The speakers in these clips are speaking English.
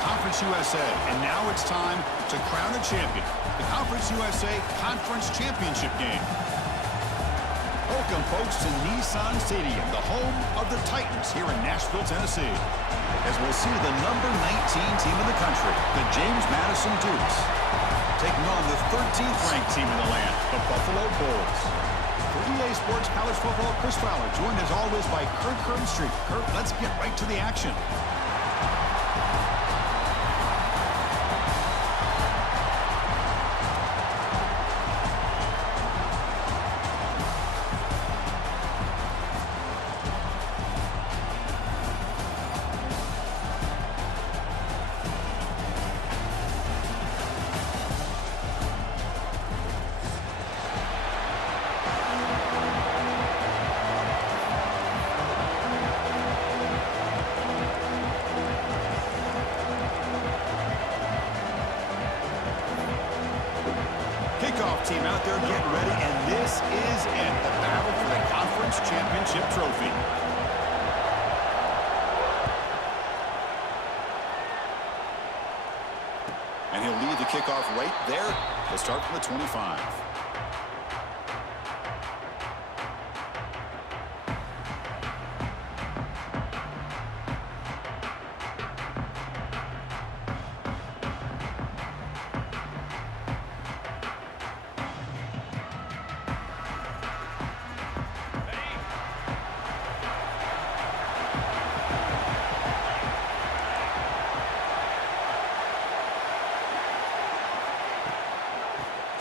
Conference USA, and now it's time to crown a champion. The Conference USA Conference Championship game. Welcome, folks, to Nissan Stadium, the home of the Titans here in Nashville, Tennessee. As we'll see the number 19 team in the country, the James Madison Dukes, taking on the 13th ranked team in the land, the Buffalo Bulls. For EA Sports College Football, Chris Fowler, joined as always by Kirk Herbstreit. Kirk, let's get right to the action. Kickoff team out there getting ready, and this is it, the battle for the Conference Championship trophy. And he'll lead the kickoff right there. He'll start from the 25.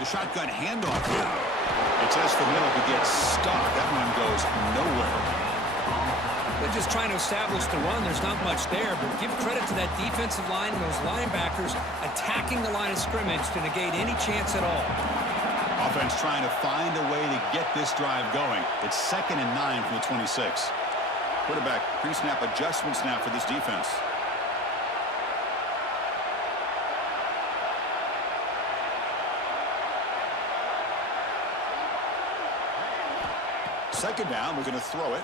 The shotgun handoff here. It tests the middle but gets stuck. That one goes nowhere. They're just trying to establish the run. There's not much there, but give credit to that defensive line and those linebackers attacking the line of scrimmage to negate any chance at all. Offense trying to find a way to get this drive going. It's 2nd and 9 from the 26. Quarterback pre-snap adjustments now for this defense. Second down, we're going to throw it.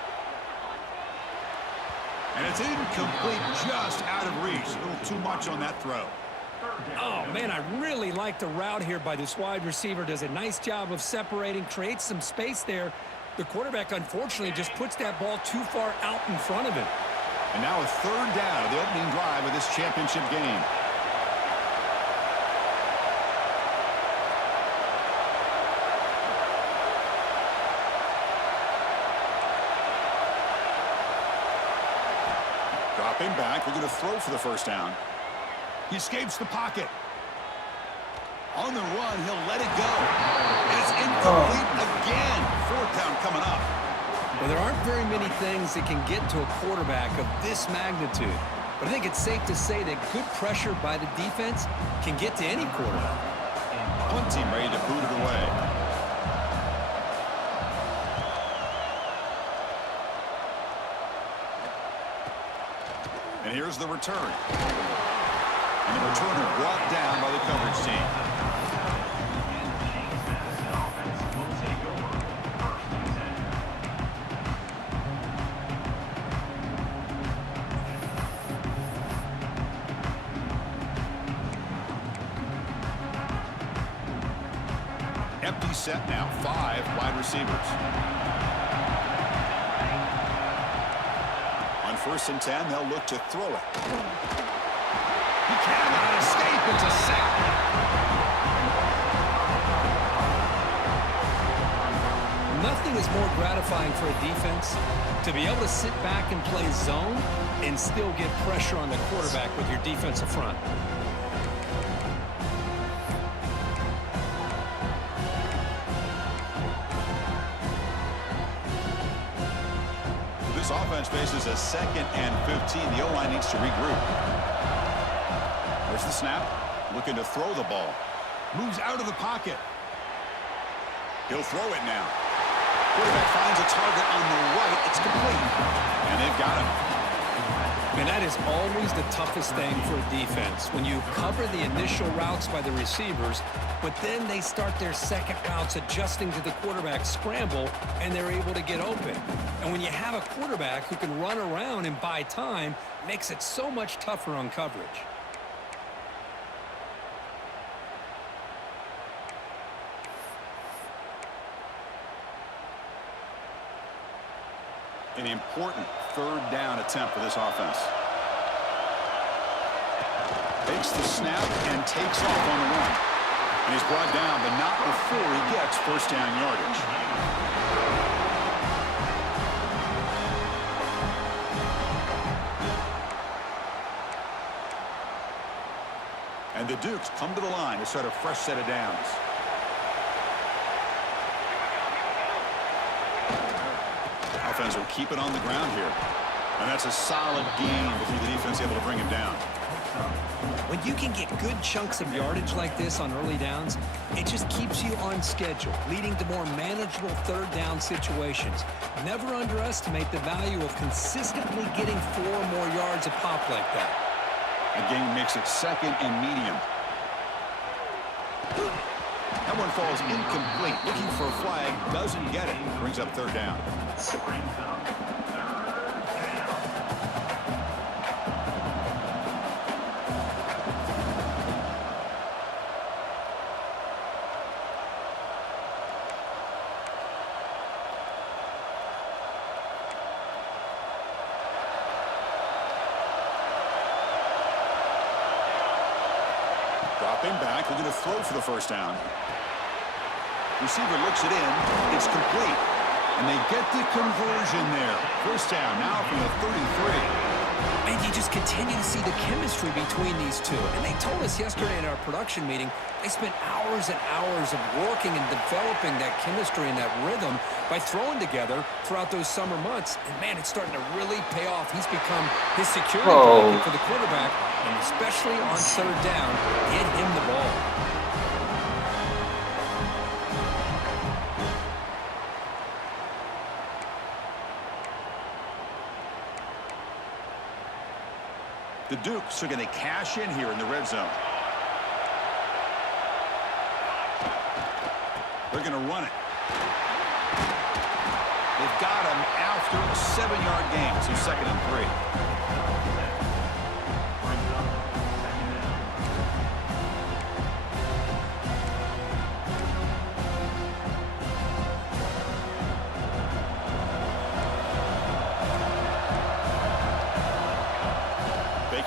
And it's incomplete, just out of reach. A little too much on that throw. Oh, man, I really like the route here by this wide receiver. Does a nice job of separating, creates some space there. The quarterback, unfortunately, just puts that ball too far out in front of him. And now a 3rd down of the opening drive of this championship game. Dropping back, we're going to throw for the 1st down. He escapes the pocket. On the run, he'll let it go. And it's incomplete again. 4th down coming up. Well, there aren't very many things that can get to a quarterback of this magnitude. But I think it's safe to say that good pressure by the defense can get to any quarterback. Punt team ready to boot it away. And here's the return. And the returner brought down by the coverage team. Empty set now, 5 wide receivers. On 1st and 10, they'll look to throw it. He cannot escape. It's a sack. Nothing is more gratifying for a defense to be able to sit back and play zone and still get pressure on the quarterback with your defensive front. This offense faces a 2nd and 15. The O-line needs to regroup. There's the snap. Looking to throw the ball. Moves out of the pocket. He'll throw it now. Quarterback finds a target on the right. It's complete. And they've got him. And that is always the toughest thing for a defense, when you cover the initial routes by the receivers, but then they start their second routes adjusting to the quarterback's scramble, and they're able to get open. And when you have a quarterback who can run around and buy time, it makes it so much tougher on coverage. An important third down attempt for this offense. Takes the snap and takes off on the run. And he's brought down, but not before he gets first down yardage. And the Dukes come to the line to start a fresh set of downs. Offense will keep it on the ground here. And that's a solid gain before the defense able to bring him down. When you can get good chunks of yardage like this on early downs, it just keeps you on schedule, leading to more manageable third down situations. Never underestimate the value of consistently getting 4 or more yards a pop like that. The game makes it second and medium. That one falls incomplete. Looking for a flag, doesn't get it. Brings up third down. Dropping back, looking to throw for the first down. Receiver looks it in. It's complete. And they get the conversion there. First down now from the 33. And you just continue to see the chemistry between these two. And they told us yesterday in our production meeting, they spent hours and hours of working and developing that chemistry and that rhythm by throwing together throughout those summer months. And, man, it's starting to really pay off. He's become his security blanket for the quarterback, and especially on third down, get him the ball. The Dukes are going to cash in here in the red zone. They're going to run it. They've got him after a 7-yard gain, so second and 3.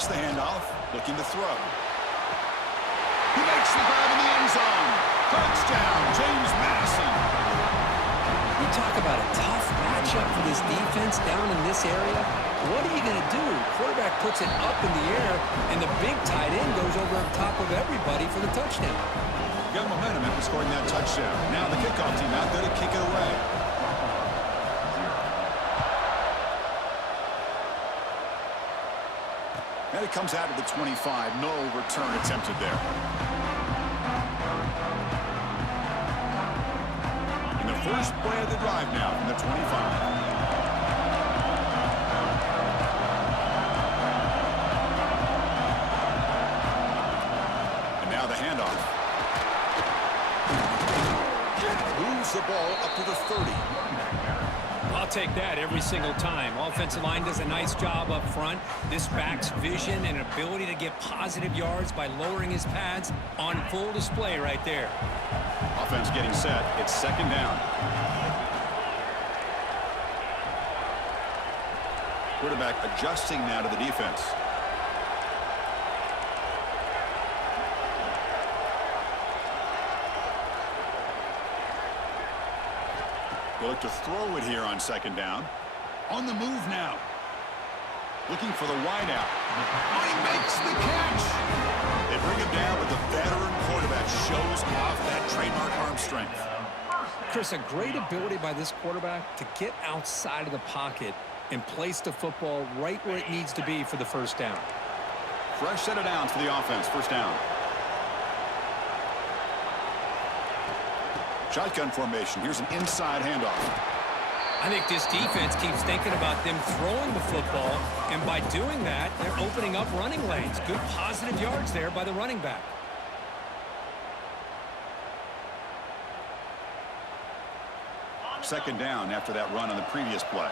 The handoff, looking to throw. He makes the grab in the end zone. Touchdown, James Madison. You talk about a tough matchup for this defense down in this area. What are you going to do? Quarterback puts it up in the air, and the big tight end goes over on top of everybody for the touchdown. Got momentum after scoring that touchdown. Now the kickoff team out there to kick it away. And it comes out of the 25. No return attempted there. And the first play of the drive now from the 25. And now the handoff. Moves the ball up to the 30. I'll take that every single time. Offensive line does a nice job up front. This back's vision and ability to get positive yards by lowering his pads on full display right there. Offense getting set. It's second down. Quarterback adjusting now to the defense. They look to throw it here on second down. On the move now. Looking for the wideout. Oh, he makes the catch. They bring him down, but the veteran quarterback shows off that trademark arm strength. Chris, a great ability by this quarterback to get outside of the pocket and place the football right where it needs to be for the first down. Fresh set of downs for the offense. First down. Shotgun formation. Here's an inside handoff. I think this defense keeps thinking about them throwing the football, and by doing that, they're opening up running lanes. Good positive yards there by the running back. Second down after that run on the previous play.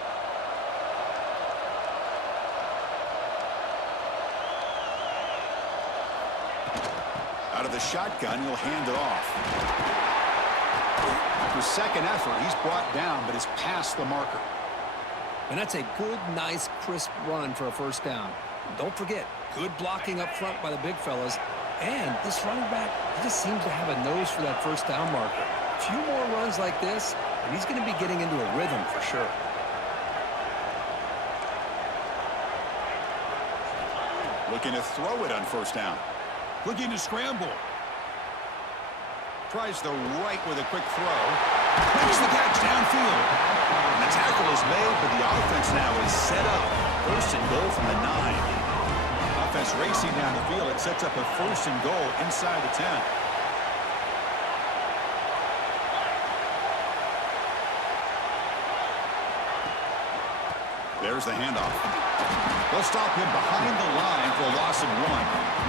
Out of the shotgun, he'll hand it off. After second effort, he's brought down, but is past the marker. And that's a good, nice, crisp run for a first down. Don't forget, good blocking up front by the big fellas. And this running back, he just seems to have a nose for that first down marker. A few more runs like this, and he's going to be getting into a rhythm for sure. Looking to throw it on first down. Looking to scramble. Tries the right with a quick throw. Makes the catch downfield. And the tackle is made, but the offense now is set up. First and goal from the 9. Offense racing down the field. It sets up a first and goal inside the 10. There's the handoff. They'll stop him behind the line for a loss of 1.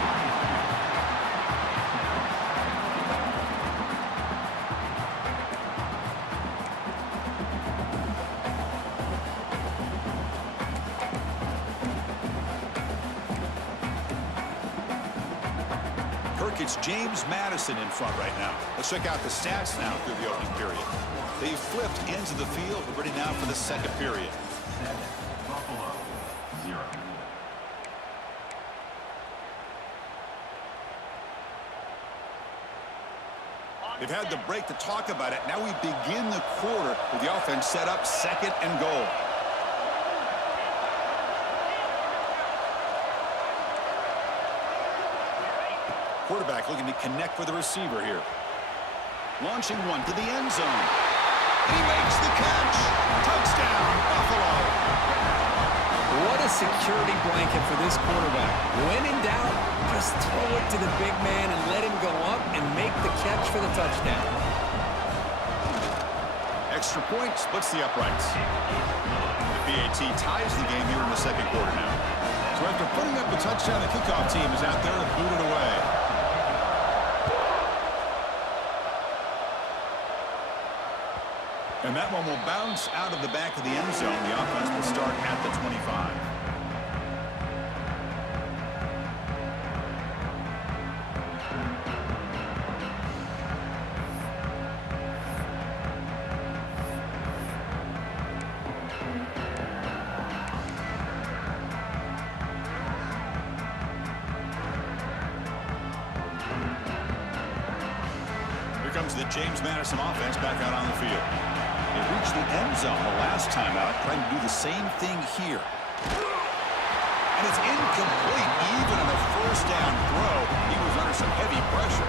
It's James Madison in front right now. Let's check out the stats now through the opening period. They flipped into the field. We're ready now for the second period. Buffalo, 0. They've had the break to talk about it. Now we begin the quarter with the offense set up second and goal. Quarterback looking to connect with the receiver here. Launching one to the end zone. And he makes the catch. Touchdown, Buffalo. What a security blanket for this quarterback. When in doubt, just throw it to the big man and let him go up and make the catch for the touchdown. Extra point splits the uprights. The PAT ties the game here in the second quarter now. So after putting up a touchdown, the kickoff team is out there to boot it away. And that one will bounce out of the back of the end zone. The offense will start at the 25. Here comes the James Madison offense back out on the field. They reached the end zone the last time out, trying to do the same thing here. And it's incomplete, even on a first down throw. He was under some heavy pressure.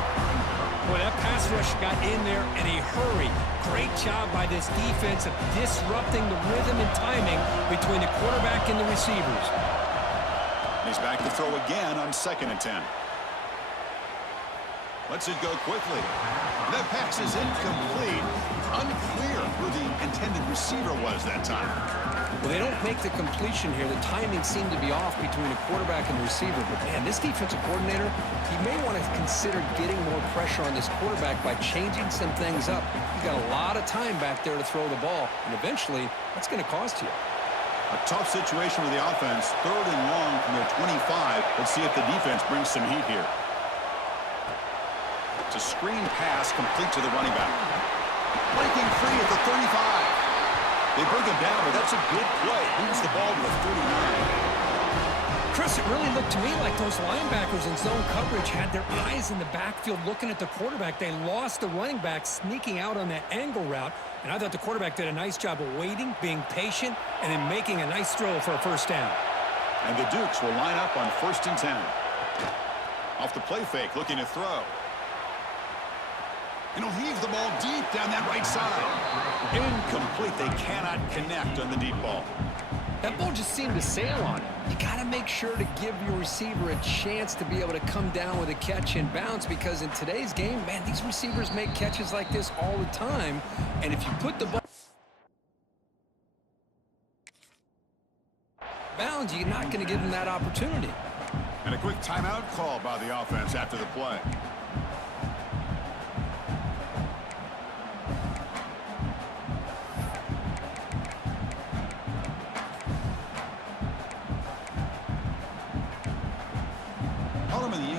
Boy, that pass rush got in there in a hurry. Great job by this defense of disrupting the rhythm and timing between the quarterback and the receivers. He's back to throw again on 2nd and 10. Lets it go quickly. That pass is incomplete. Unclear who the intended receiver was that time. Well, they don't make the completion here. The timing seemed to be off between the quarterback and the receiver. But, man, this defensive coordinator, he may want to consider getting more pressure on this quarterback by changing some things up. He's got a lot of time back there to throw the ball, and eventually that's going to cost you. A tough situation with the offense. 3rd and long from their 25. Let's see if the defense brings some heat here. It's a screen pass complete to the running back. Breaking free at the 35. They bring him down, but that's a good play. Moves the ball to the 39. Chris, it really looked to me like those linebackers in zone coverage had their eyes in the backfield looking at the quarterback. They lost the running back sneaking out on that angle route, and I thought the quarterback did a nice job of waiting, being patient, and then making a nice throw for a first down. And the Dukes will line up on 1st and 10. Off the play fake, looking to throw. And he'll heave the ball deep down that right side. Incomplete. They cannot connect on the deep ball. That ball just seemed to sail on it. You got to make sure to give your receiver a chance to be able to come down with a catch and bounce, because in today's game, man, these receivers make catches like this all the time. And if you put the ball bounds, you're not going to give them that opportunity. And a quick timeout call by the offense after the play.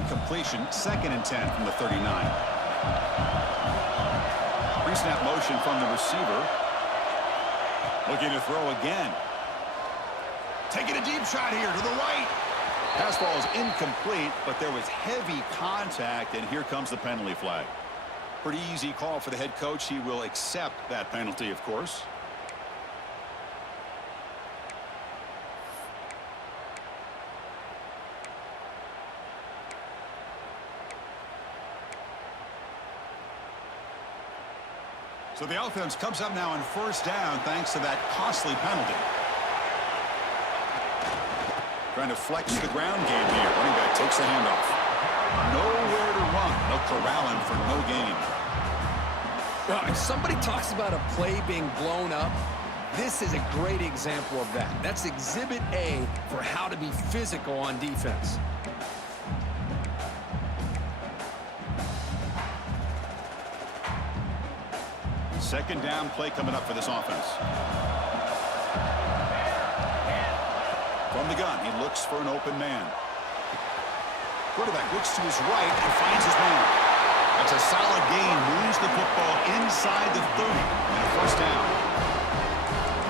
Completion, 2nd and 10 from the 39. Pre-snap motion from the receiver. Looking to throw again. Taking a deep shot here to the right. Pass ball is incomplete, but there was heavy contact, and here comes the penalty flag. Pretty easy call for the head coach. He will accept that penalty, of course. So the offense comes up now on first down thanks to that costly penalty. Trying to flex the ground game here. Running back takes the handoff. Nowhere to run. They'll corral him for no gain. Well, if somebody talks about a play being blown up, this is a great example of that. That's exhibit A for how to be physical on defense. Second down play coming up for this offense. From the gun, he looks for an open man. Quarterback looks to his right and finds his man. That's a solid gain. Moves the football inside the 30 and a first down.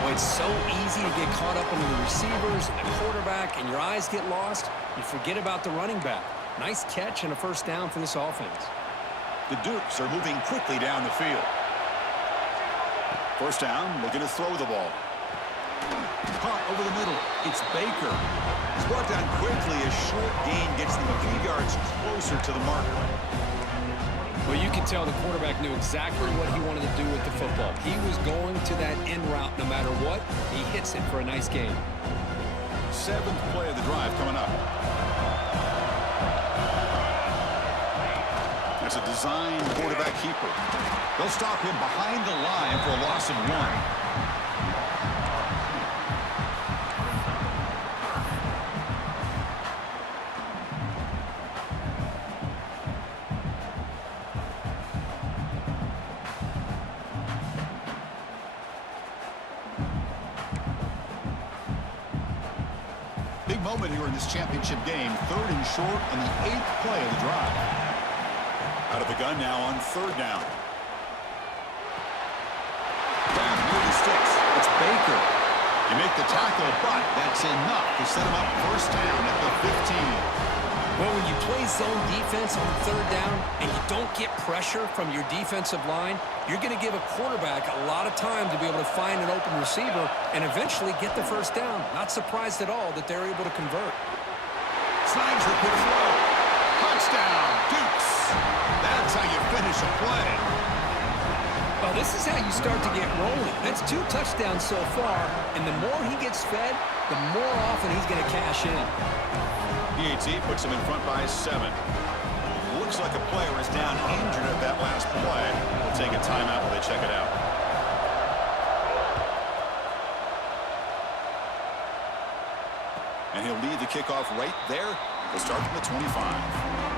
Well, it's so easy to get caught up into the receivers and the quarterback, and your eyes get lost. You forget about the running back. Nice catch and a first down for this offense. The Dukes are moving quickly down the field. First down, looking to throw the ball. Caught over the middle. It's Baker. He's brought down quickly. A short gain gets them a few yards closer to the marker. Well, you can tell the quarterback knew exactly what he wanted to do with the football. He was going to that in route no matter what. He hits it for a nice gain. Seventh play of the drive coming up. There's a designed quarterback keeper. They'll stop him behind the line for a loss of 1. Big moment here in this championship game. Third and short on the 8th play of the drive. Out of the gun now on third down. Down near the sticks. It's Baker. You make the tackle, but that's enough to set him up first down at the 15. Well, when you play zone defense on third down and you don't get pressure from your defensive line, you're going to give a quarterback a lot of time to be able to find an open receiver and eventually get the first down. Not surprised at all that they're able to convert. Snags the quick throw. Touchdown, Dukes. That's how you finish a play. Well, this is how you start to get rolling. That's 2 touchdowns so far, and the more he gets fed, the more often he's going to cash in. PAT puts him in front by 7. Looks like a player is down injured at that last play. We'll take a timeout while they check it out. And he'll lead the kickoff right there. We'll start from the 25.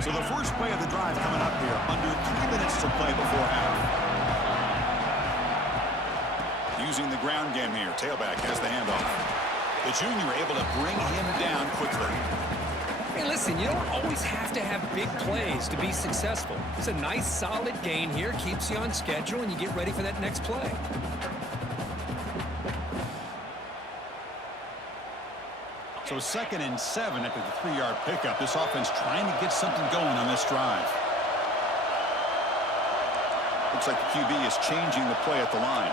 So the first play of the drive coming up here. Under 3 minutes to play before half. Using the ground game here. Tailback has the handoff. The junior able to bring him down quickly. Hey, listen, you don't always have to have big plays to be successful. It's a nice, solid gain here. Keeps you on schedule, and you get ready for that next play. So 2nd and 7 after the 3-yard pickup. This offense trying to get something going on this drive. Looks like the QB is changing the play at the line.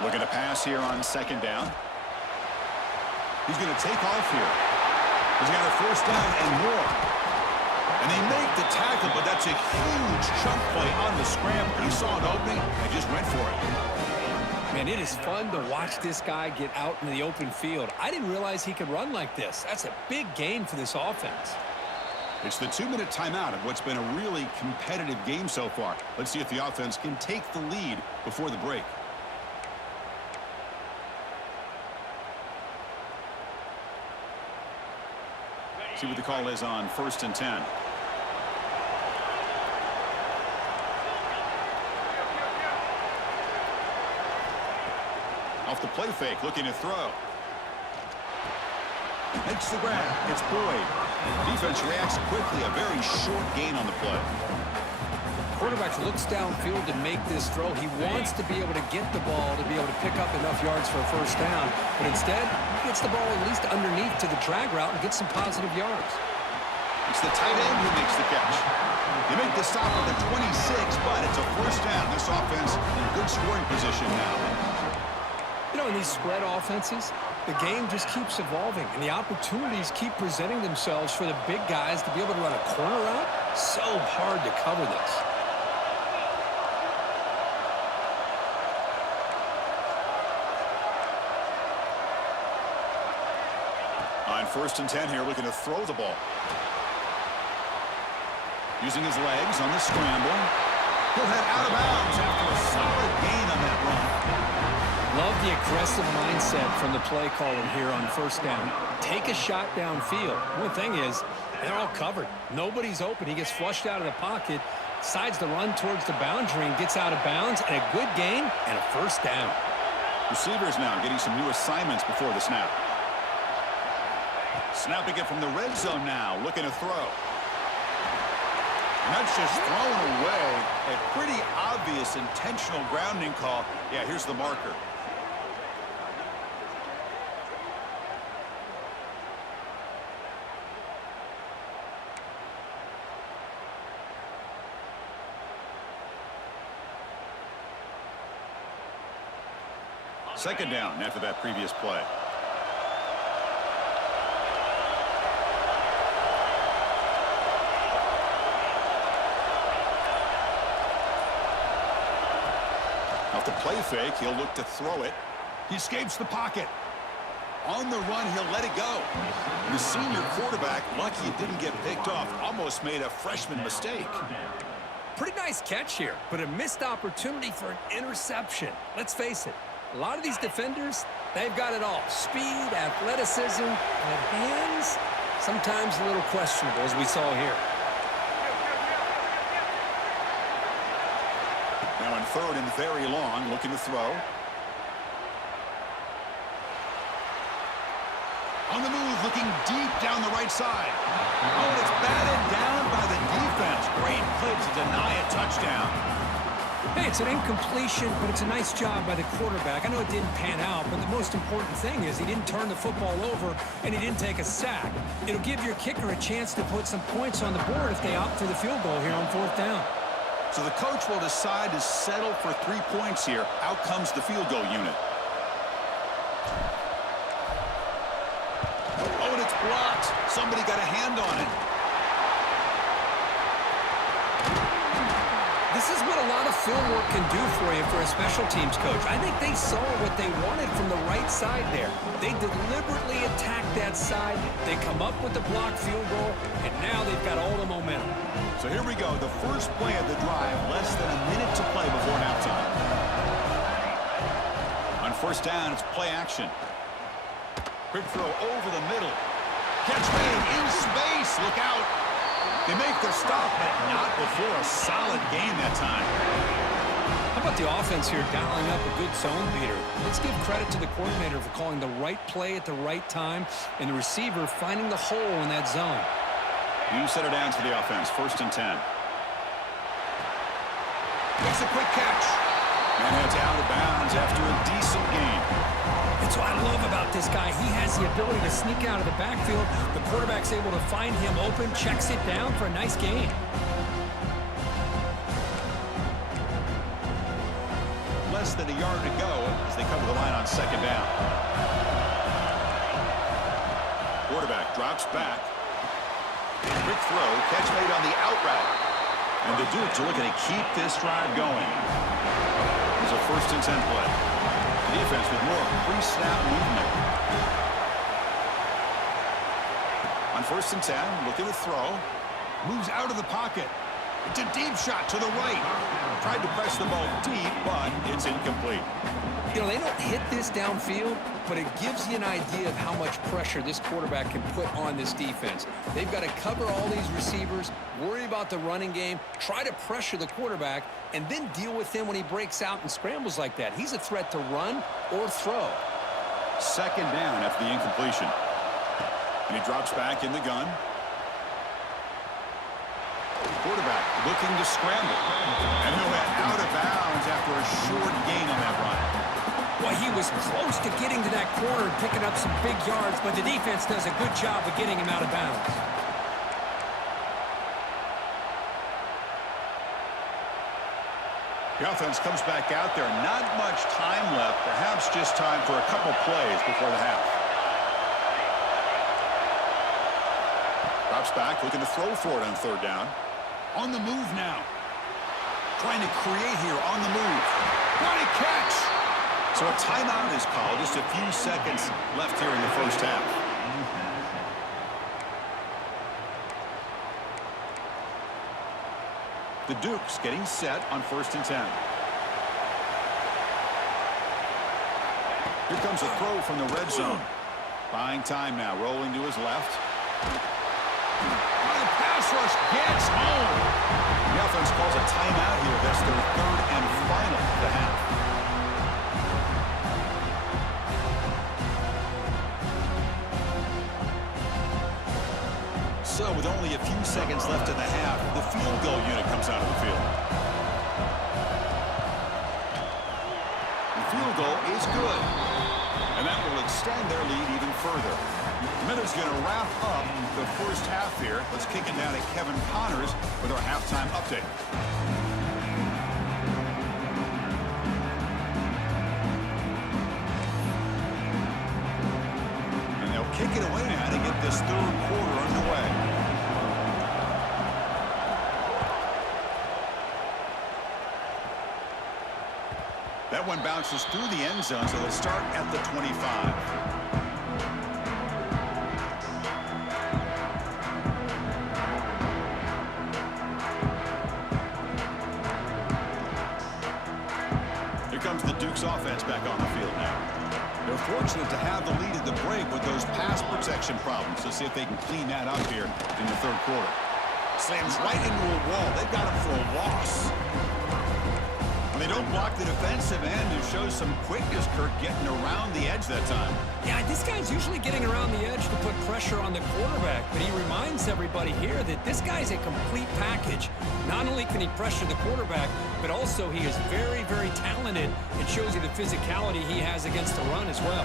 Looking to pass here on 2nd down. He's going to take off here. He's got a first down and more. And they make the tackle, but that's a huge chunk play on the scramble. He saw an opening and just went for it. Man, it is fun to watch this guy get out in the open field. I didn't realize he could run like this. That's a big gain for this offense. It's the 2-minute timeout of what's been a really competitive game so far. Let's see if the offense can take the lead before the break. See what the call is on 1st and 10. Off the play fake, looking to throw. Makes the grab. It's Boyd. Defense reacts quickly. A very short gain on the play. Quarterback looks downfield to make this throw. He wants to be able to get the ball to be able to pick up enough yards for a first down. But instead, he gets the ball at least underneath to the drag route and gets some positive yards. It's the tight end who makes the catch. They make the stop at the 26, but it's a first down. This offense in good scoring position now. You know, in these spread offenses, the game just keeps evolving, and the opportunities keep presenting themselves for the big guys to be able to run a corner route. So hard to cover this. On 1st and 10 here, looking to throw the ball. Using his legs on the scramble. He'll head out of bounds after a solid gain on that run. Love the aggressive mindset from the play caller here on first down. Take a shot downfield. One thing is, they're all covered. Nobody's open. He gets flushed out of the pocket, decides to run towards the boundary and gets out of bounds, and a good gain and a first down. Receivers now getting some new assignments before the snap. Snapping it from the red zone now, looking to throw. And that's just thrown away. A pretty obvious intentional grounding call. Yeah, here's the marker. Second down after that previous play. Off the play fake, he'll look to throw it. He escapes the pocket. On the run, he'll let it go. The senior quarterback, lucky it didn't get picked off, almost made a freshman mistake. Pretty nice catch here, but a missed opportunity for an interception. Let's face it, a lot of these defenders, they've got it all. Speed, athleticism, but hands, sometimes a little questionable, as we saw here. Now in 3rd and very long, looking to throw. On the move, looking deep down the right side. Oh, and it's batted down by the defense. Great play to deny a touchdown. Hey, it's an incompletion, but it's a nice job by the quarterback. I know it didn't pan out, but the most important thing is he didn't turn the football over and he didn't take a sack. It'll give your kicker a chance to put some points on the board if they opt for the field goal here on 4th down. So the coach will decide to settle for 3 points here. Out comes the field goal unit. Oh, and it's blocked. Somebody got a hand on it. This is what a lot of film work can do for you for a special teams coach. I think they saw what they wanted from the right side there. They deliberately attacked that side. They come up with the blocked field goal, and now they've got all the momentum. So here we go, the first play of the drive, less than a minute to play before halftime. On 1st down, it's play action. Quick throw over the middle. Catch made in space, look out. They make the stop, but not before a solid gain that time. How about the offense here dialing up a good zone beater? Let's give credit to the coordinator for calling the right play at the right time and the receiver finding the hole in that zone. New setter downs for the offense, 1st and 10. Makes a quick catch. And heads out of bounds after a decent gain. That's what I love about this guy. He has the ability to sneak out of the backfield. The quarterback's able to find him open, checks it down for a nice gain. Less than a yard to go as they cover the line on 2nd down. Quarterback drops back. Quick throw, catch made on the out route. And the Dukes are looking to keep this drive going. It's a 1st and 10 play. The defense with more pre-snap movement. On 1st and 10, looking to throw. Moves out of the pocket. It's a deep shot to the right. Tried to press the ball deep, but it's incomplete. You know, they don't hit this downfield, but it gives you an idea of how much pressure this quarterback can put on this defense. They've got to cover all these receivers, worry about the running game, try to pressure the quarterback, and then deal with him when he breaks out and scrambles like that. He's a threat to run or throw. Second down after the incompletion. And he drops back in the gun. Quarterback looking to scramble. And he went out of bounds after a short gain on that run. Well, he was close to getting to that corner and picking up some big yards, but the defense does a good job of getting him out of bounds. The offense comes back out there. Not much time left. Perhaps just time for a couple plays before the half. Drops back, looking to throw for it on third down. On the move now. Trying to create here on the move. What a catch! So a timeout is called. Just a few seconds left here in the first half. The Dukes getting set on 1st and 10. Here comes a throw from the red zone. Buying time now, rolling to his left. The pass rush gets home. The offense calls a timeout here. That's their third and final of the half. So with only a few seconds left in the half, the field goal unit comes out of the field. The field goal is good. And that will extend their lead even further. The minute's going to wrap up the first half here. Let's kick it down to Kevin Connors with our halftime update. And they'll kick it away now to get this third quarter underway. That one bounces through the end zone, so they'll start at the 25. Here comes the Dukes offense back on the field now. They're fortunate to have the lead at the break with those pass protection problems. Let's see if they can clean that up here in the third quarter. Slams right into a wall. They've got him for a loss. They don't block the defensive end, who shows some quickness, Kirk, getting around the edge that time. Yeah, this guy's usually getting around the edge to put pressure on the quarterback, but he reminds everybody here that this guy's a complete package. Not only can he pressure the quarterback, but also he is very, very talented. It shows you the physicality he has against the run as well.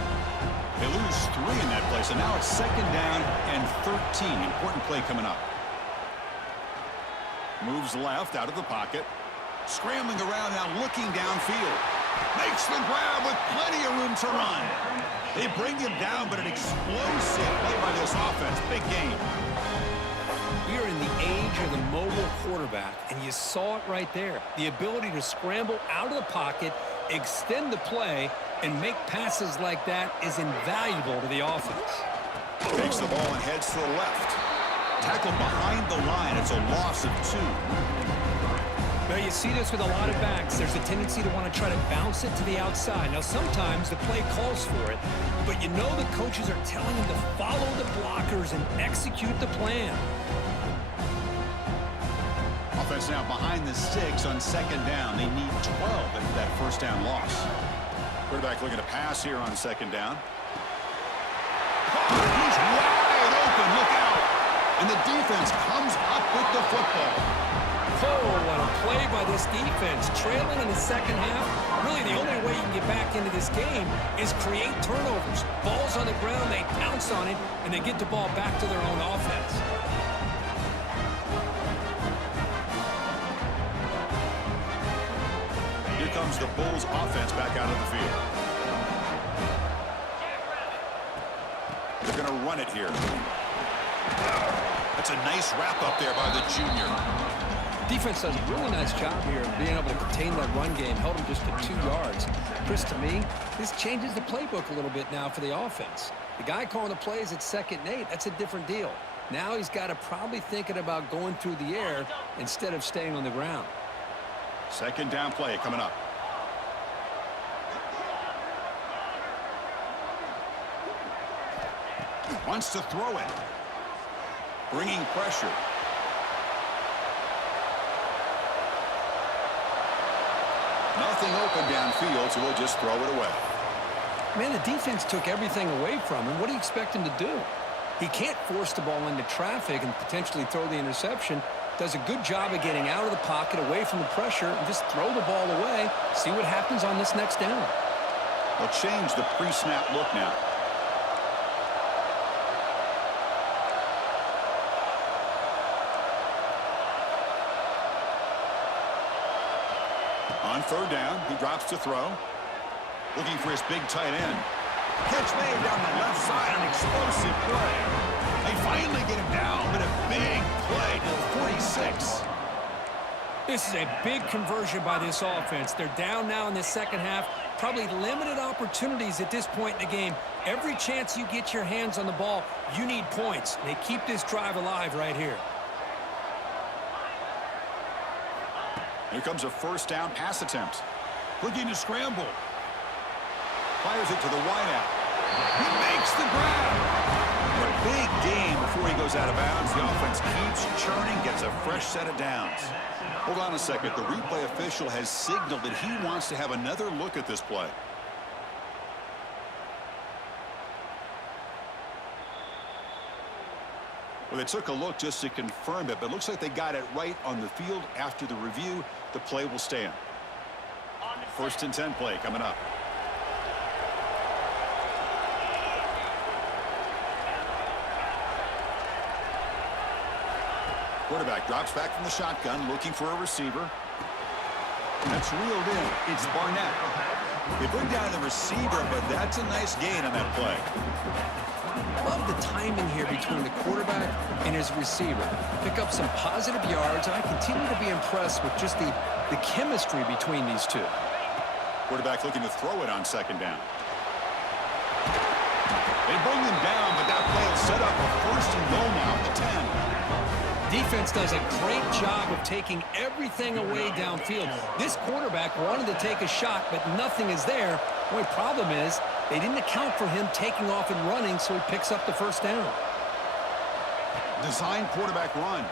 They lose 3 in that play, so now it's second down and 13. Important play coming up. Moves left out of the pocket. Scrambling around now, looking downfield. Makes the grab with plenty of room to run. They bring him down, but an explosive play by this offense. Big game. We are in the age of the mobile quarterback, and you saw it right there. The ability to scramble out of the pocket, extend the play, and make passes like that is invaluable to the offense. Takes the ball and heads to the left. Tackled behind the line. It's a loss of 2. Well, you see this with a lot of backs. There's a tendency to want to try to bounce it to the outside. Now, sometimes the play calls for it, but you know the coaches are telling them to follow the blockers and execute the plan. Offense now behind the 6 on second down. They need 12 after that first down loss. Quarterback looking to pass here on second down. He's wide open. Look out. And the defense comes up with the football. Oh, what a play by this defense. Trailing in the second half, really the only way you can get back into this game is create turnovers. Ball's on the ground, they pounce on it, and they get the ball back to their own offense. Here comes the Bulls offense back out of the field. They're going to run it here. That's a nice wrap up there by the junior. Defense does a really nice job here of being able to contain that run game, held him just to 2 yards. Chris, to me, this changes the playbook a little bit now for the offense. The guy calling the plays at 2nd and 8, that's a different deal. Now he's got to probably thinking about going through the air instead of staying on the ground. Second down play coming up. Wants to throw it. Bringing pressure. Nothing open downfield, so we'll just throw it away. Man, the defense took everything away from him. What do you expect him to do? He can't force the ball into traffic and potentially throw the interception. Does a good job of getting out of the pocket, away from the pressure, and just throw the ball away. See what happens on this next down. They'll change the pre-snap look now. On third down, he drops to throw. Looking for his big tight end. Catch made down the left side, an explosive play. They finally get him down, but a big play to the 46. This is a big conversion by this offense. They're down now in the second half. Probably limited opportunities at this point in the game. Every chance you get your hands on the ball, you need points. They keep this drive alive right here. Here comes a first down pass attempt. Looking to scramble. Fires it to the wideout. He makes the grab. And a big gain before he goes out of bounds. The offense keeps churning, gets a fresh set of downs. Hold on a second. The replay official has signaled that he wants to have another look at this play. Well, they took a look just to confirm it, but it looks like they got it right on the field. After the review, the play will stand. First and 10 play coming up. Quarterback drops back from the shotgun, looking for a receiver. That's reeled in. It's Barnett. They bring down the receiver, but that's a nice gain on that play. Love the timing here between the quarterback and his receiver. Pick up some positive yards, and I continue to be impressed with just the chemistry between these two. Quarterback looking to throw it on second down. They bring them down, but that play will set up a first and goal now at the 10. Defense does a great job of taking everything away downfield. This quarterback wanted to take a shot, but nothing is there. The only problem is they didn't account for him taking off and running, so he picks up the first down. Design quarterback run.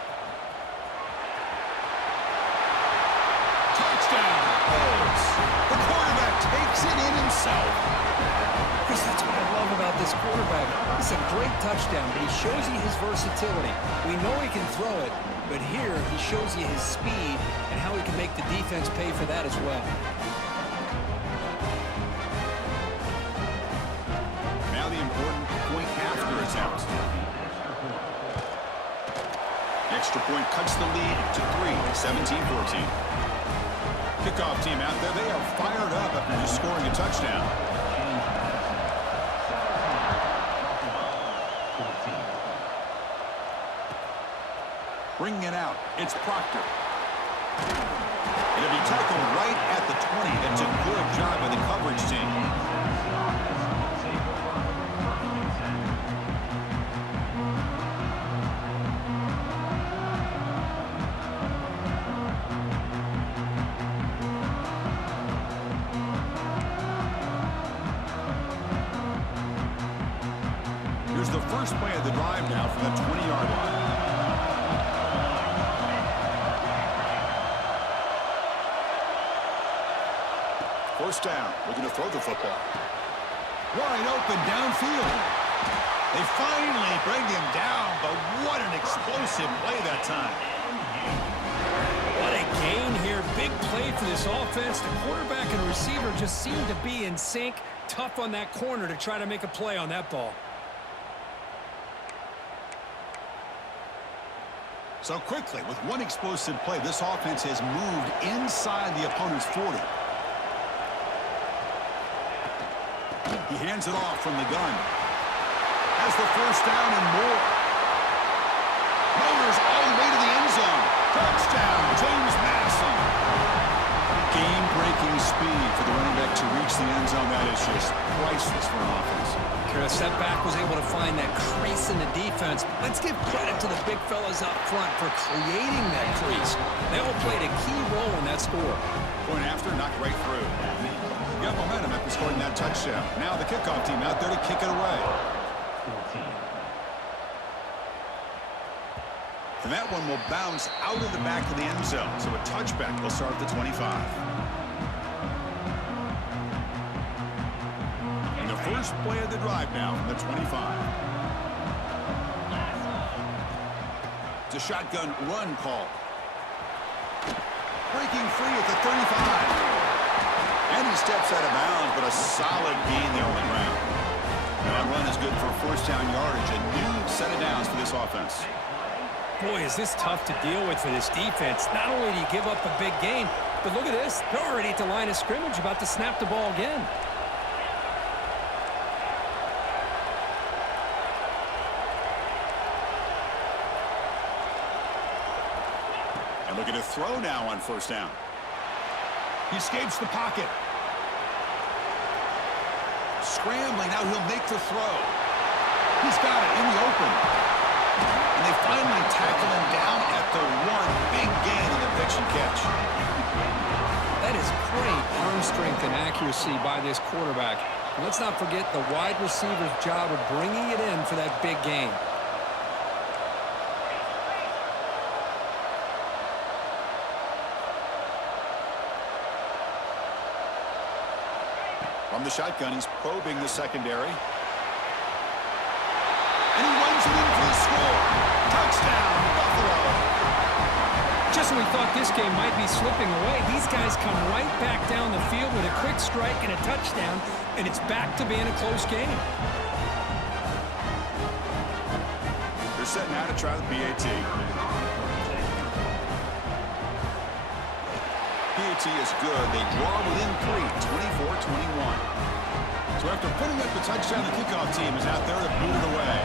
Touchdown! Bawce. The quarterback takes it in himself. Chris, that's what I love about this quarterback. It's a great touchdown, but he shows you his versatility. We know he can throw it, but here he shows you his speed and how he can make the defense pay for that as well. Now the important point after attempt. Extra point cuts the lead to 3, 17-14. Kickoff team out there. They are fired up after just scoring a touchdown. Bringing it out, it's Proctor. It'll be tackled right at the 20. That's a good job by the coverage team. Here's the first play of the drive now from the 20-yard line. First down, looking to throw the football. Wide open downfield. They finally bring him down, but what an explosive play that time. What a gain here. Big play for this offense. The quarterback and receiver just seem to be in sync. Tough on that corner to try to make a play on that ball. So quickly, with one explosive play, this offense has moved inside the opponent's 40. He hands it off from the gun. Has the first down and more. Motors all the way to the end zone. Touchdown, James Madison. Game-breaking speed for the running back to reach the end zone. That is just priceless for an offense. Chris, that back was able to find that crease in the defense. Let's give credit to the big fellas up front for creating that crease. They all played a key role in that score. Point after, knocked right through. Got momentum after scoring that touchdown. Now the kickoff team out there to kick it away. And that one will bounce out of the back of the end zone. So a touchback will start at the 25. And the first play of the drive now from the 25. It's a shotgun run call. Breaking free at the 35. And he steps out of bounds, but a solid gain there on the ground. And that run is good for first down yardage. A new set of downs for this offense. Boy, is this tough to deal with for this defense. Not only do you give up a big gain, but look at this. They're already at the line of scrimmage, about to snap the ball again. And look at a throw now on first down. He escapes the pocket. Scrambling, now he'll make the throw. He's got it in the open. And they finally tackle him down at the one. Big gain in the pitch and catch. That is great arm strength and accuracy by this quarterback. And let's not forget the wide receiver's job of bringing it in for that big gain. From the shotgun, he's probing the secondary. And he runs it in for the score. Touchdown, Buffalo. Just when we thought this game might be slipping away, these guys come right back down the field with a quick strike and a touchdown, and it's back to being a close game. They're setting out to try the PAT. PAT is good. They draw within 3, 24-21. So after putting up the touchdown, the kickoff team is out there to boot it away.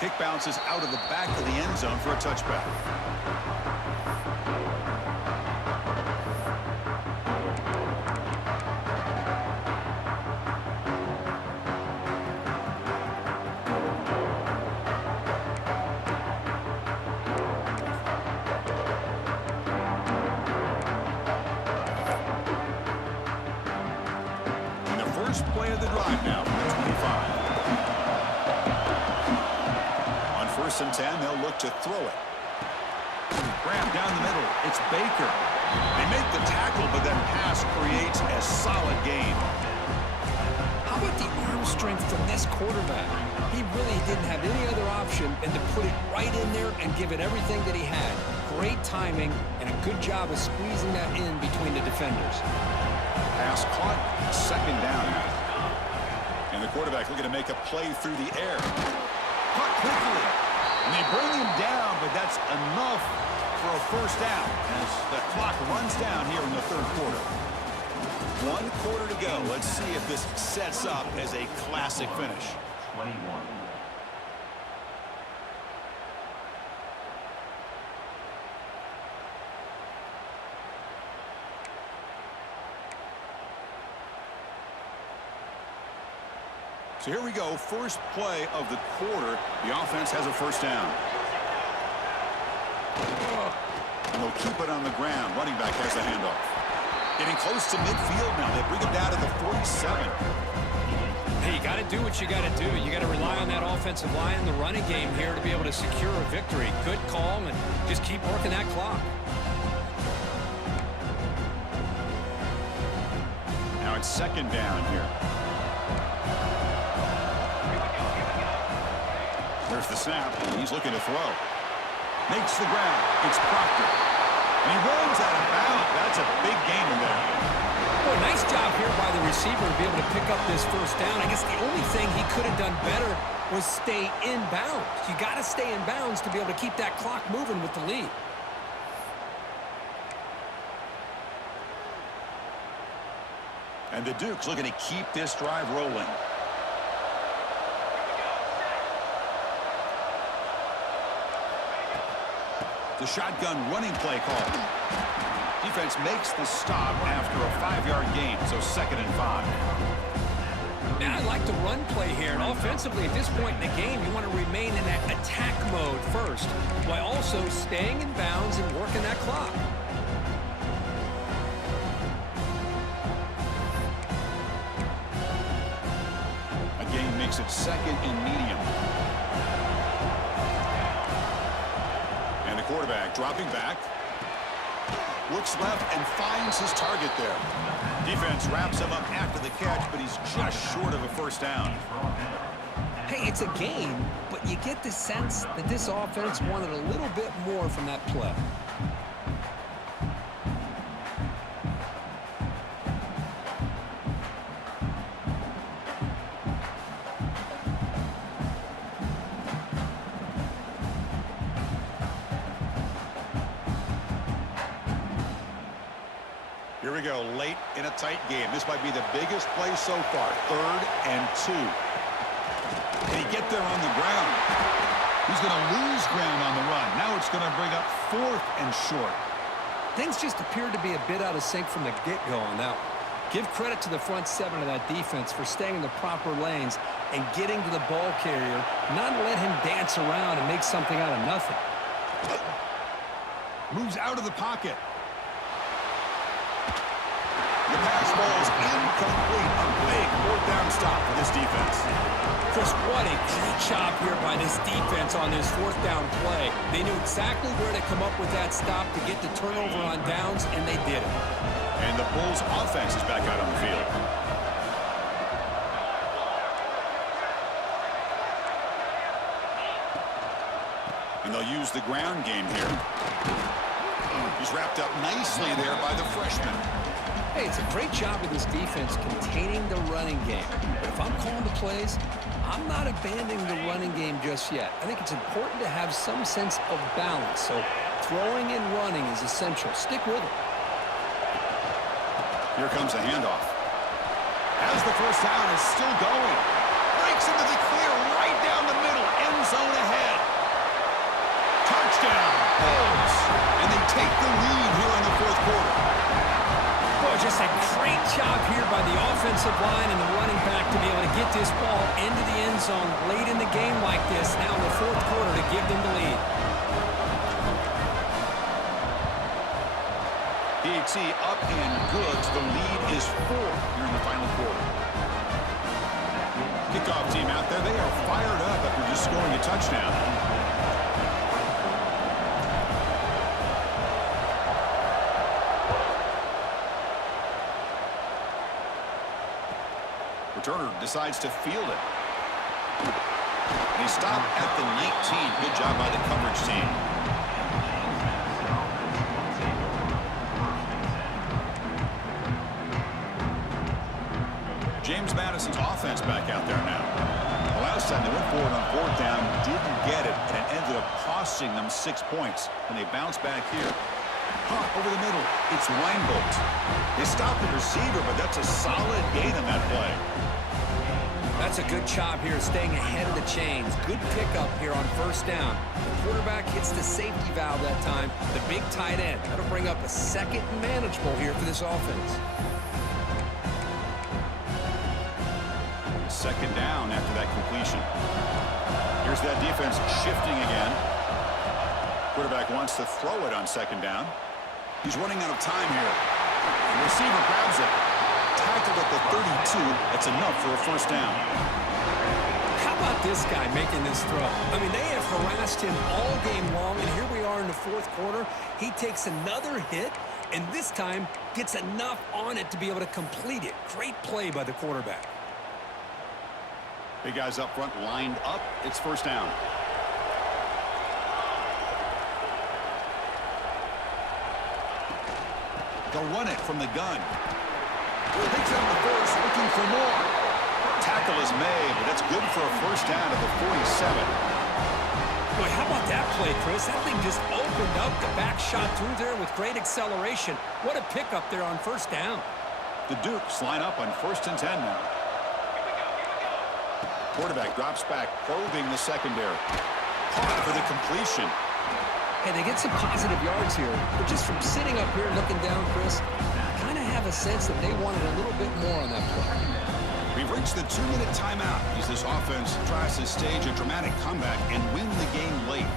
Kick bounces out of the back of the end zone for a touchback. Play of the drive now from the 25. On 1st and 10, they'll look to throw it. Grab down the middle. It's Baker. They make the tackle, but that pass creates a solid gain. How about the arm strength from this quarterback? He really didn't have any other option than to put it right in there and give it everything that he had. Great timing and a good job of squeezing that in between the defenders. Pass caught, second down. And the quarterback looking to make a play through the air. Caught quickly. And they bring him down, but that's enough for a first down as the clock runs down here in the third quarter. 1 quarter to go. Let's see if this sets up as a classic finish. 21. So here we go, first play of the quarter. The offense has a first down. And they'll keep it on the ground. Running back has the handoff. Getting close to midfield now. They bring it down to the 47. Hey, you got to do what you got to do. You got to rely on that offensive line and the running game here to be able to secure a victory. Good call, and just keep working that clock. Now it's second down here. There's the snap. He's looking to throw. Makes the ground. It's Proctor. And he runs out of bounds. That's a big gain in there. Boy, nice job here by the receiver to be able to pick up this first down. I guess the only thing he could have done better was stay in bounds. You got to stay in bounds to be able to keep that clock moving with the lead. And the Duke's looking to keep this drive rolling. The shotgun running play call. Defense makes the stop after a 5-yard gain, so 2nd and 5. Now I like the run play here, and offensively at this point in the game, you want to remain in that attack mode first, while also staying in bounds and working that clock. makes it second and medium. And the quarterback dropping back. Looks left and finds his target there. Defense wraps him up after the catch, but he's just short of a first down. Hey, it's a game, but you get the sense that this offense wanted a little bit more from that play. Here we go, late in a tight game. This might be the biggest play so far. 3rd and 2. Can he get there on the ground? He's going to lose ground on the run. Now it's going to bring up 4th and short. Things just appeared to be a bit out of sync from the get-go on that one. Give credit to the front 7 of that defense for staying in the proper lanes and getting to the ball carrier, not let him dance around and make something out of nothing. Moves out of the pocket. The pass falls incomplete. A big 4th down stop for this defense. Chris, what a great job here by this defense on this 4th down play. They knew exactly where to come up with that stop to get the turnover on downs, and they did it. And the Bulls offense is back out on the field. And they'll use the ground game here. He's wrapped up nicely there by the freshman. Hey, it's a great job of this defense containing the running game. But if I'm calling the plays, I'm not abandoning the running game just yet. I think it's important to have some sense of balance. So throwing and running is essential. Stick with it. Here comes a handoff. As the first down is still going. Breaks into the clear right down the middle. End zone ahead. Touchdown, Bulls. And they take the lead here in the 4th quarter. Boy, just a great job here by the offensive line and the running back to be able to get this ball into the end zone late in the game like this, now in the 4th quarter, to give them the lead. PAT up and good. The lead is 4 here in the final quarter. Kickoff team out there. They are fired up after just scoring a touchdown. Turner decides to field it. And he stopped at the 19. Good job by the coverage team. James Madison's offense back out there now. The last time they went forward on 4th down, didn't get it, and it ended up costing them 6 points. And they bounce back here. Over the middle, it's Weinbolt. They stopped the receiver, but that's a solid gain on that play. That's a good job here, staying ahead of the chains. Good pickup here on 1st down. The quarterback hits the safety valve that time. The big tight end. That'll bring up a 2nd and manageable here for this offense. 2nd down after that completion. Here's that defense shifting again. Quarterback wants to throw it on 2nd down. He's running out of time here. The receiver grabs it. Tackled at the 32. That's enough for a 1st down. How about this guy making this throw? I mean, they have harassed him all game long, and here we are in the 4th quarter. He takes another hit, and this time gets enough on it to be able to complete it. Great play by the quarterback. Big guys up front lined up. It's 1st down. They'll run it from the gun. Picks up the first, looking for more. Tackle is made, but that's good for a 1st down at the 47. Boy, how about that play, Chris? That thing just opened up. The back shot through there with great acceleration. What a pickup there on 1st down. The Dukes line up on 1st and 10 now. Quarterback drops back, probing the secondary. Caught for the completion. Hey, they get some positive yards here, but just from sitting up here looking down, Chris, I kind of have a sense that they wanted a little bit more on that play. We've reached the 2-minute timeout as this offense tries to stage a dramatic comeback and win the game late.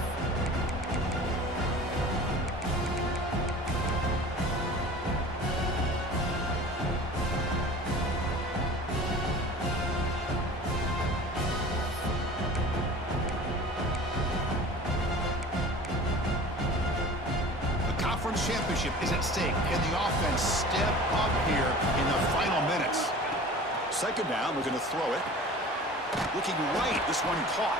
championship is at stake. Can the offense step up here in the final minutes? Second down, looking to throw it. Looking right, this one caught.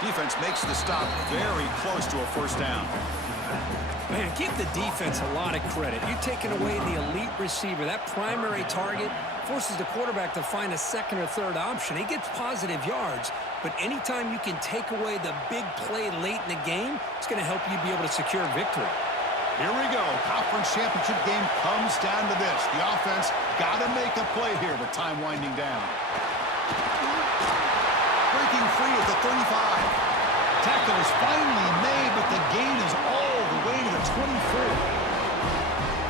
Defense makes the stop very close to a first down. Man, give the defense a lot of credit. You're taking away the elite receiver. That primary target forces the quarterback to find a second or third option. He gets positive yards, but anytime you can take away the big play late in the game, it's going to help you be able to secure victory. Here we go. Conference championship game comes down to this. The offense got to make a play here with time winding down. Breaking free at the 35. Tackle is finally made, but the gain is all the way to the 24.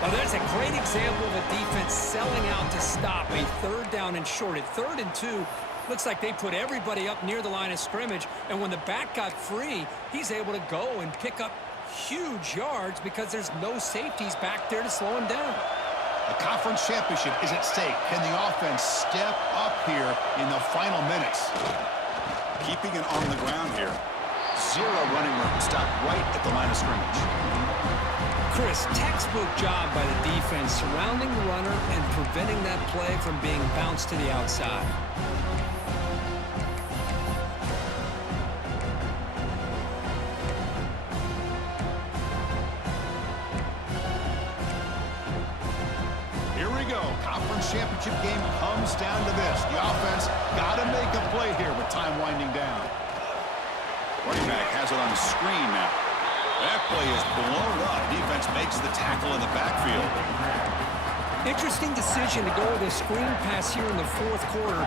Well, there's a great example of a defense selling out to stop a third down and short. At 3rd and 2, looks like they put everybody up near the line of scrimmage, and when the back got free, he's able to go and pick up huge yards because there's no safeties back there to slow him down. A conference championship is at stake. Can the offense step up here in the final minutes? Keeping it on the ground here. 0 running room. Stopped right at the line of scrimmage. Chris, textbook job by the defense surrounding the runner and preventing that play from being bounced to the outside. Here we go. Conference championship game comes down to this. The offense got to make a play here with time winding down. Running back has it on the screen now. That play is blown up. Defense makes the tackle in the backfield. Interesting decision to go with a screen pass here in the 4th quarter,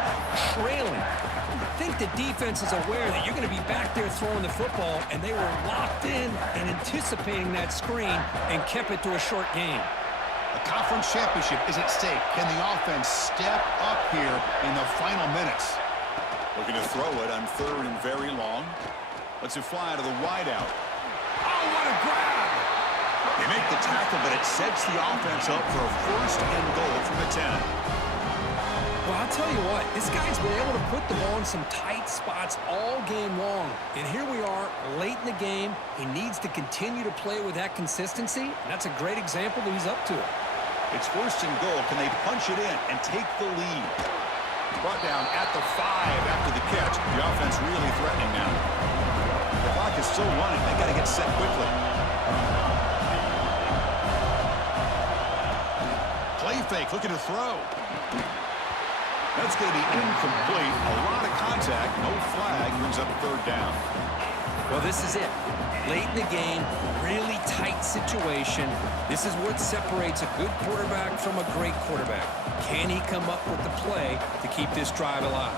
trailing. I think the defense is aware that you're going to be back there throwing the football, and they were locked in and anticipating that screen and kept it to a short game. A conference championship is at stake. Can the offense step up here in the final minutes? Looking to throw it on 3rd and very long. Lets it fly to the wideout. Oh, what a grab! They make the tackle, but it sets the offense up for a 1st and goal from the 10. Well, I'll tell you what, this guy's been able to put the ball in some tight spots all game long. And here we are, late in the game. He needs to continue to play with that consistency. And that's a great example that he's up to it. It's 1st and goal. Can they punch it in and take the lead? Brought down at the 5 after the catch. The offense really threatening now. The clock is still running. They got to get set quickly. Play fake, looking to throw. That's going to be incomplete. A lot of contact. No flag. Brings up 3rd down. Well, this is it. Late in the game, really tight situation. This is what separates a good quarterback from a great quarterback. Can he come up with the play to keep this drive alive?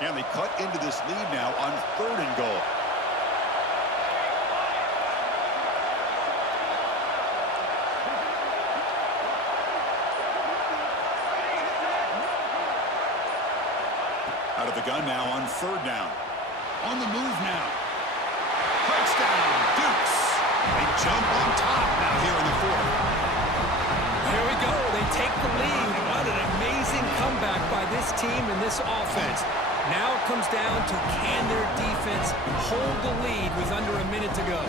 And they cut into this lead now on 3rd and goal. Out of the gun now on 3rd down. On the move now. Touchdown, Dukes. They jump on top now here in the 4th. Here we go. They take the lead. What an amazing comeback by this team and this offense. Now it comes down to can their defense hold the lead with under a minute to go.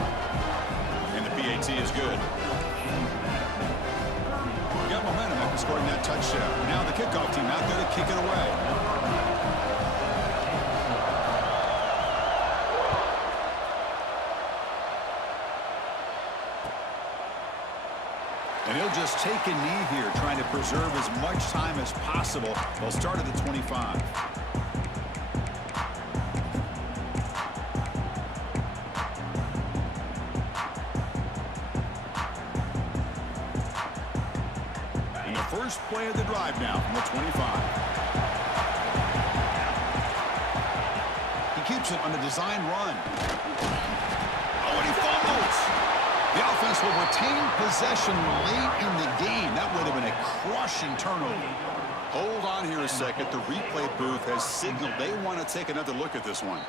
And the PAT is good. Got momentum after scoring that touchdown. Now the kickoff team out there to kick it away. And he'll just take a knee here, trying to preserve as much time as possible. They'll start at the 25. And the first play of the drive now from the 25. He keeps it on the design run. Oh, and he fumbles. The offense will retain possession late in the game. That would have been a crushing turnover. Hold on here a second. The replay booth has signaled they want to take another look at this one.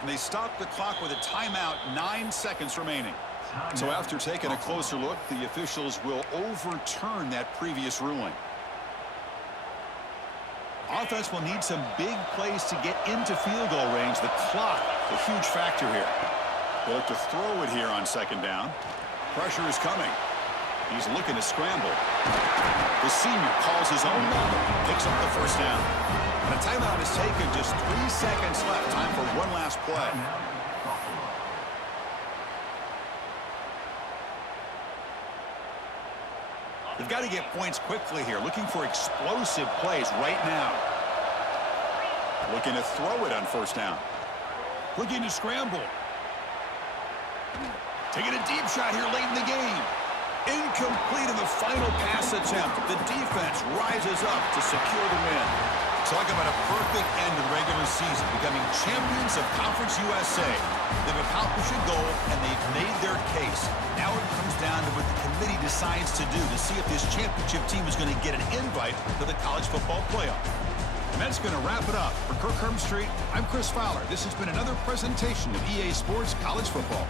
And they stop the clock with a timeout, 9 seconds remaining. So after taking a closer look, the officials will overturn that previous ruling. Offense will need some big plays to get into field goal range. The clock, a huge factor here. They'll look to throw it here on second down. Pressure is coming. He's looking to scramble. The senior calls his own number, picks up the first down. And a timeout is taken, just 3 seconds left. Time for one last play. They've got to get points quickly here, looking for explosive plays right now. Looking to throw it on first down. Looking to scramble. Taking a deep shot here late in the game. Incomplete in the final pass attempt. The defense rises up to secure the win. Talk about a perfect end to the regular season, becoming champions of Conference USA. They've accomplished a goal, and they've made their case. Now it comes down to what the committee decides to do to see if this championship team is going to get an invite to the college football playoff. And that's going to wrap it up. For Kirk Street, I'm Chris Fowler. This has been another presentation of EA Sports College Football.